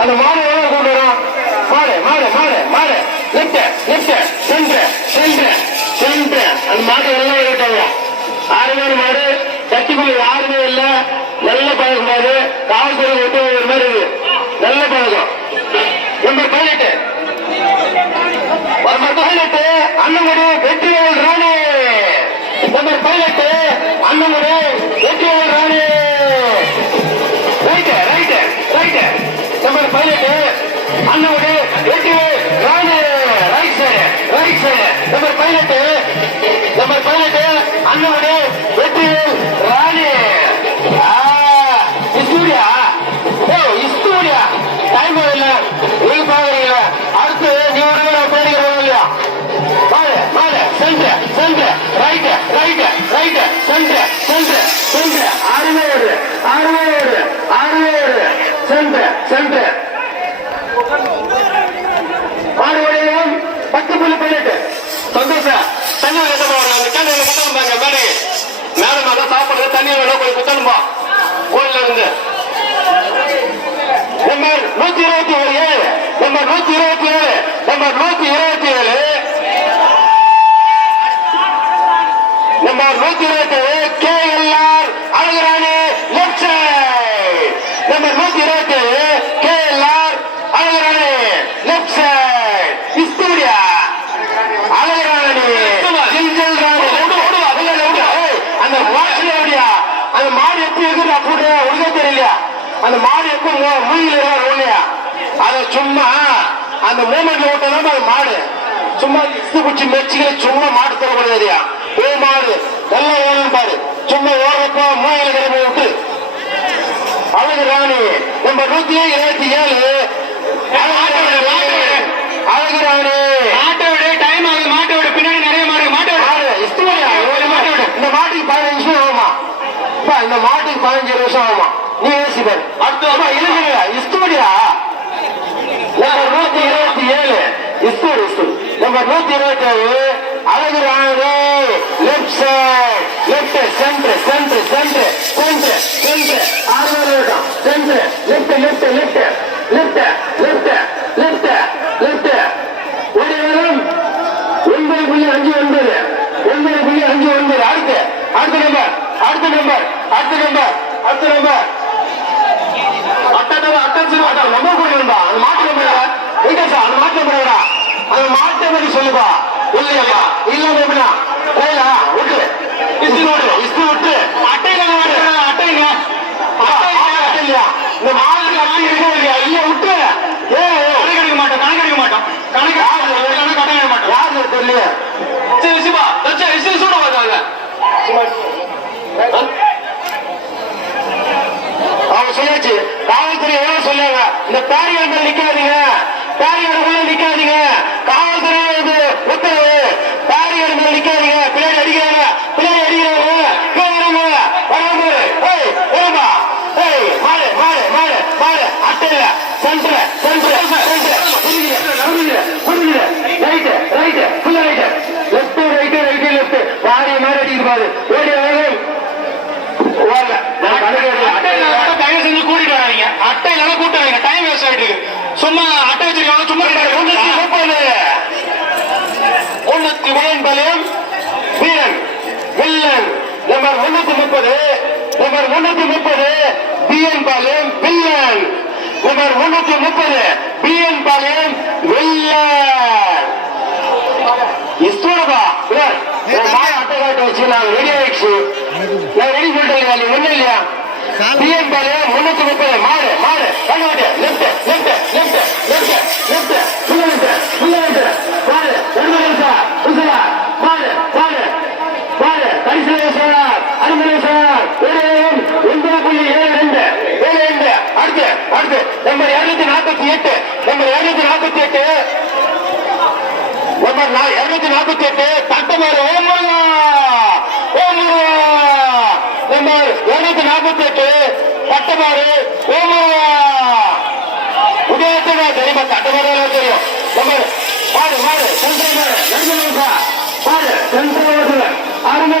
அந்த மாடு எவ்வளவு கொண்டு வரும்? மாடு மாடு மாடு மாடு left left centre centre centre அந்த மாடு எல்லாம் இருக்காங்க. ஆறுமான மாடு கட்டிக்குள்ள யாருமே இல்ல. நல்ல பழகுமாறு காவல்துறை விட்டு ஒரு மாதிரி இருக்கு. நல்ல பழகம். Number 18 Annangudi Vetrivel Rani. Number 18 Annangudi Vetrivel Rani. Right right right. Number 18 Annangudi Vetrivel Rani. Right side right side. Number 18 number 18 Annangudi Vetrivel Rani. இஸ்தூரியா இஸ்தூரியா டைம் இல்ல. நீங்க பாக்குறீங்க. அடுத்து நீ ஒரு பேருக்கிறோம் இல்லையா? மாடு மாடு centre centre right right right centre centre centre. ஆறுமே வருது ஆறுமே வருது ஆறுமே வருது. சென்டர் சென்டர் மாடு வழியும் 10.18. சந்தோஷம். தண்ணி குத்தணும் பாருங்க. மேலே மேடம் தான் சாப்பிடுறது. தண்ணி வேணும் கொஞ்சம் குத்தணும்பா. கோயில இருந்து number 127 number 127 number 127 number 127 KLR அழகுராணி லெப்ட் சைடு. நம்பர் 127 KLR அழகுராணி லெப்ட் சைடு. இஸ்தூரியா அழகுராணி ஜில்ஜல் ராணி. அந்த வாட்சியா அந்த மாடு எப்படி இருக்குது அப்படி ஒழுங்க தெரியலையா? அந்த மாடு எப்ப மூங்கில ஒண்ணையா அத சும்மா அந்த மூமெண்ட்ல ஓட்டணும். அது மாடு சும்மா குச்சி மெச்சிக்கல சும்மா மாடு தரக்கூடாதுயா. மாடு நல்லா ஓடணும் பாரு. சும்மா ஓடுறப்ப மூங்கில கிளம்பி விட்டு அழகு ராணி. நம்பர் 127 அழகு ராணி. மாட்டை விட டைம் ஆகுது. மாட்டை விட பின்னாடி நிறைய மாடு. மாட்டை மாட்டை விட இந்த மாட்டுக்கு 15 நிமிஷம் ஆகுமா? இந்த மாட்டுக்கு 15 நிமிஷம் ஆகுமா? நீ யோசிப்பாரு. அடுத்த இஸ்தூடியா number 127 இஸ்தூடி இஸ்தூடி number 127 Azhagu Rani left side left centre centre centre centre centre. ஆறு centre left left left left left left left. ஒரு நேரம் 9.59 9.59. அடுத்த அடுத்த நம்பர் அடுத்த நம்பர் அடுத்த நம்பர் அடுத்த நம்பர் நம்பர் கொடுக்கணும்பா. அந்த மாட்டு நம்பர் அந்த மாட்டு நம்பர் அந்த மாட்டு நம்பர் சொல்லுப்பா. இல்லையா இல்லாம எப்படின்னா கோயிலா விட்டு இஸ்து விட்டு இஸ்து விட்டு அட்டையில அட்டைங்க அட்டை இல்லையா? இந்த மாடு அட்டை இருக்க இல்லையா? இல்ல விட்டு கணக்கு எடுக்க மாட்டோம். கணக்கு எடுக்க மாட்டோம். கணக்கு கணக்கு எடுக்க மாட்டோம். யாரு தெரியல. சரி விஷயமா சூட பார்த்தாங்க. அவங்க சொல்லியாச்சு. காவல்துறை எவ்வளவு சொன்னாங்க? இந்த பேரியல் மேல நிக்காதீங்க. பேரியலுக்குள்ள நிக்காதீங்க. காவல்துறை உத்தரவு. பேரியல் மேல நிக்காதீங்க. பின்னாடி அடிக்கிறாங்க. பின்னாடி அடிக்கிறாங்க. மாடு மாடு மாடு மாடு அட்டையில centre centre right right full right left right right left வாரிய மாதிரி அடிக்குது பாரு. ஓடி தயவு செஞ்சு கூட்டிட்டு வராங்க. அட்டையில கூட்டு வராங்க. டைம் வேஸ்ட் ஆயிட்டு இருக்கு. சும்மா அட்டை வச்சிருக்காங்க. சும்மா 330 விளையன் வீரன் வில்லன். நம்பர் 330 நம்பர் 330 பிஎன் பாளையம் வில்லன். நம்பர் 330 பிஎன் பாளையம் வில்லன். இஸ்தூரபா அட்டை காட்டு வச்சு நான் ரெடி ஆயிடுச்சு. நான் ரெடி சொல்லிட்டேன். நீ ஒண்ணு இல்லையா? பிஎன் பாளையம் 330 மாடு மாடு கண்டுபிட்டு left left left left left மாடு 2 நிமிஷம் உசலா மாடு மாடு மாடு கரிசல அனுமதிசார் 9.72 அடுத்து அடுத்து நம்பர் 248 நம்பர் 248 நம்பர் 248 தட்டமாறு ஓமுருகா ஓமுருகா. நம்பர் 248 தட்டமாறு ஓமுருகா. உதயத்தோட தெரியுமா? தட்டமாறு தெரியும். நம்பர் மாடு மாடு சென்ட்ரல் மாடு 2 நிமிஷம் மாடு சென்ட்ரல் அருமை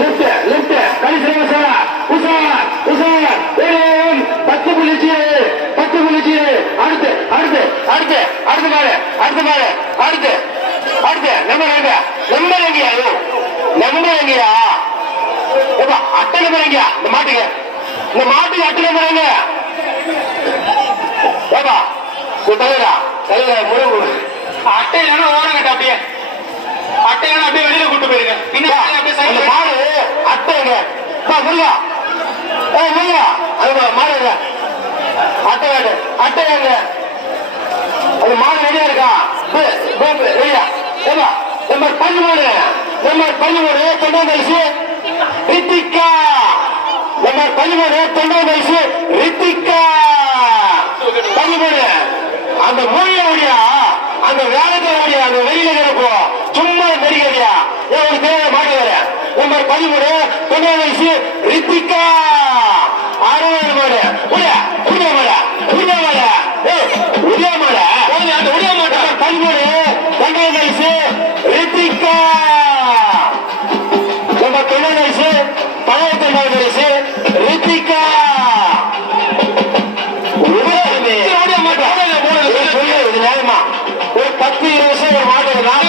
லெப்ட் லெப்ட் கரிசல உசார் உசார் 10.7 அட்டை போறாங்க ஏப்பா தலைவரா தலைவர முழு அட்டை இல்லைன்னா ஓரங்கட்ட அப்படியே அட்டை இல்லைன்னா அப்படியே வெளியில கூட்டு போயிருங்க பின்னாடி மாடு அட்டைங்க முருகா முருகா அது மாடு அட்டை காட்டு அட்டைங்க அது மாடு ரெடியா இருக்கா ரெடியா ஏப்பா நம்பர் 13 நம்பர் 13 9 வயசு ரித்திகா நம்பர் 13 9 வயசு ரித்திகா 13 அந்த மொழியோடியா அந்த வேலையோடியா அந்த வெளியில கிடப்போ சும்மா தெரியாதியா உங்களுக்கு தேவை மாட்டு வர நம்பர் 13 9 வயசு ரித்திகா 60 மாடு உடைய உடைய மாடா உடைய மாடா உடைய மாடா உடைய மாட்டா 13 9 வயசு ரித்திகா நம்பர் 9 வயசு 19 வயசு ரித்திகா ஒரு 10 20 ஒரு மாடு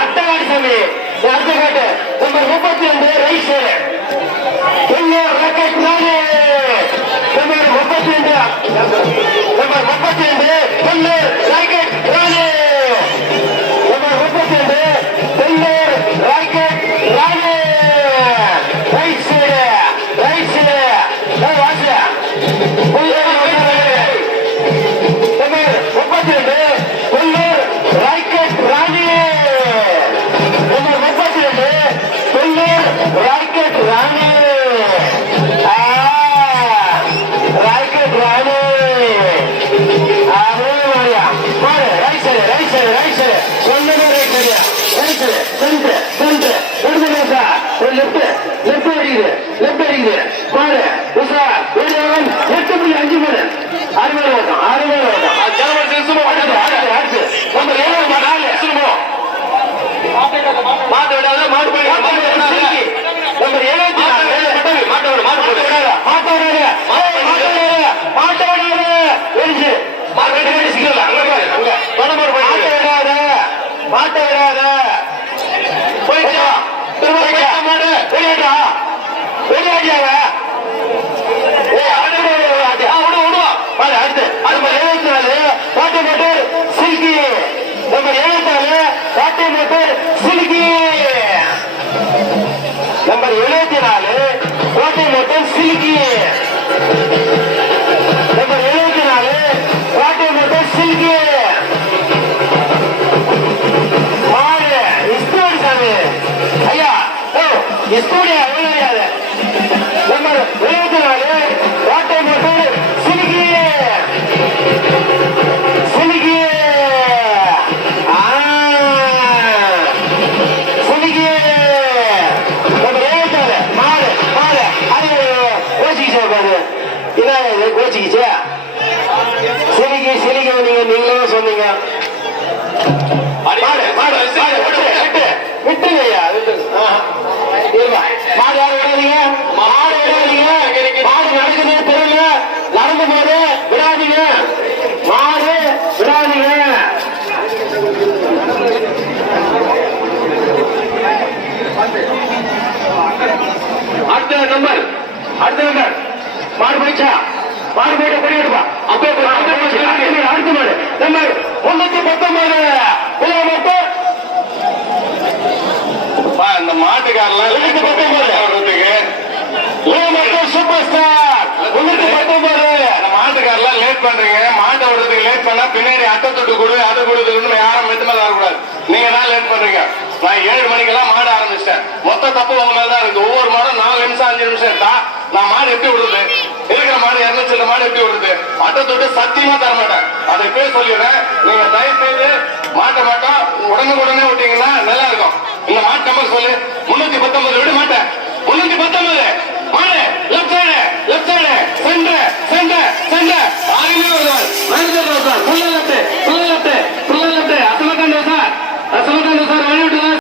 அட்டகாடி சாமி அடுத்த காட்டு number 32 right side number 32 number 32 number rocket Rani number 32 number rocket Rani right side வாசியா number 32 number rocket Rani number 32 number rocket Rani rocket Rani right side ஒன்னுமே ரைட் சரியா ரைட் சைடு சென்டர் லெப்ட் அடிக்குது பாரு உஷா 8.5 மூணு 6 மேல ஓட்டம் 6 மேல ஓட்டம் அடுத்து நம்ம 7 மாட்டு விடாத மாடு போய் நம்ம 74 மாட்ட விடாத போயிட்டா மாடு வெளியாடியாவ அடுத்து அது 74 பாட்டை மோட்டர் சில்கி நம்பர் 74 பாட்டை மோட்டர் சில்கி நம்பர் 74 பாட்டை மோட்டர் சில்கி நம்பர் 74 பாட்டை மோட்டர் சில்கி மாடு இஸ்தோடி சாமி ஐயா இஸ்தோடியா எவ்வளவு நம்பர் 74 பாட்டை மோட்டர் சில்கி கோச்சிக்கிச்சே சிலிக்கு நீங்களே சொன்னீங்க விட்டுங்கய்யா மாடு யாரும் விடாதீங்க மாடு நடக்குது தெரியல நடந்து போது விடாதீங்க மாடு விடாதீங்க அடுத்த நம்பர் மாடு போயிச்சா மாடு போயிட்ட கொடி எடுப்பா அப்பே அடுத்த மாடு நம்பர் 119 இந்த மாட்டுக்காரெல்லாம் சூப்பர் ஸ்டார் 119 மாட்டுக்காரெல்லாம் லேட் பண்றீங்க மாட்டை விடுறதுக்கு லேட் பண்ணா பின்னாடி அட்டை தொட்டு கொடு அது கொடுத்துருன்னு யாரும் மெத்து மேல வரக்கூடாது நீங்க தான் லேட் பண்றீங்க நான் 7 மணிக்கெல்லாம் மாடு ஆரம்பிச்சிட்டேன் மொத்த தப்பு உங்க மேலதான் இருக்கு ஒவ்வொரு மாடும் 4 நிமிஷம் 5 நிமிஷம் எடுத்தா நான் மாடு எப்படி விடுறது இருக்கிற மாடு 200 மாடு எப்படி விடுறது அட்டை தொட்டு சத்தியமா தர மாட்டேன் அதை போய் சொல்லிடுறேன் நீங்க தயவு செய்து மாட்டை மாட்டோம் உடனே விட்டீங்கன்னா நல்லா இருக்கும் இந்த மாட்டு நம்பர் சொல்லு 319 விட மாட்டேன் 319 மாடு லெப்ட் சைடு சென்டர் ஆகிலே வருவார் ஃபுல் லெப்ட் அசமக்காண்டு சார்